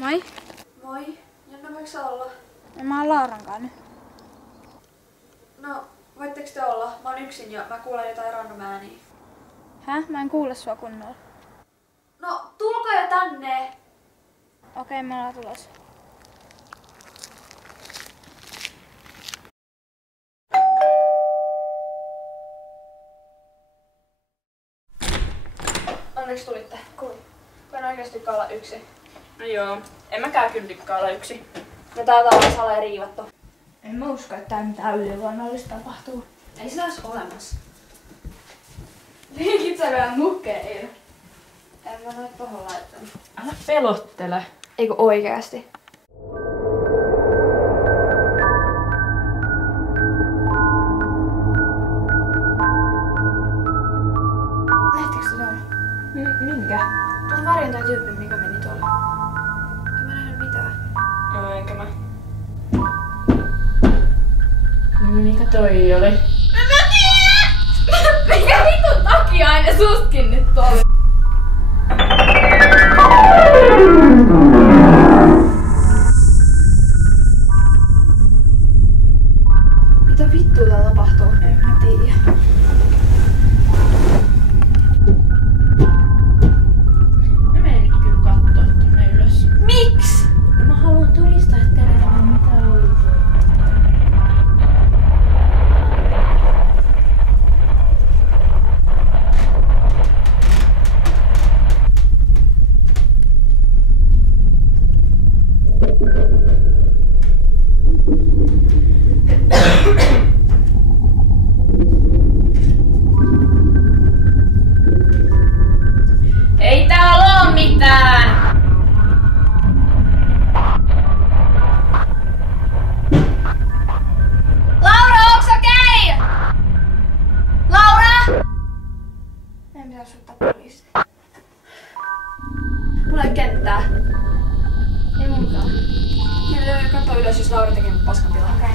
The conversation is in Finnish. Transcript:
Moi. Moi. Jenna, voiko sä olla? Mä oon Lauran kanssa nyt. No, voitteko te olla? Mä oon yksin ja mä kuulen jotain random ääniä. Häh? Mä en kuule sua kunnolla. No, tulkaa jo tänne! Okei, me ollaan tulossa. Onneksi tulitte. Kui? Mä en oikeesti tykkää olla yksin. No joo, en mäkään kyllä tykkää olla yksin. No täältä on sale riivattu. En mä usko, että täällä mitään yliluonnollista tapahtuu. Ei sitä olisi olemassa. Liikit sä vielä mukkeen? En mä noit tohon laittanut. Älä pelottele. Eiku oikeasti? Näettekö te tuon? Minkä? Tuon varjon tai tyyppi, mikä meni tuolla. En mä nähnyt mitään. No, enkä mä. Mikä toi oli? Mikä vitun takia aina sustkin nyt tuolla? Mitä vittua täällä tapahtuu? En mä tiedä. Mä menen nyt kyllä kattoo tonne ylös. Miksi? Mä haluan todistaa, että teillä ei ole mitään ollut. Ei täällä oo mitään! Laura, onks okei? Laura! Meidän pitäis ottaa poliisi. Mulla ei kenttää. Ei munkaan. Kyllä katso ylös, jos Laura tekee mut paskan tilaa.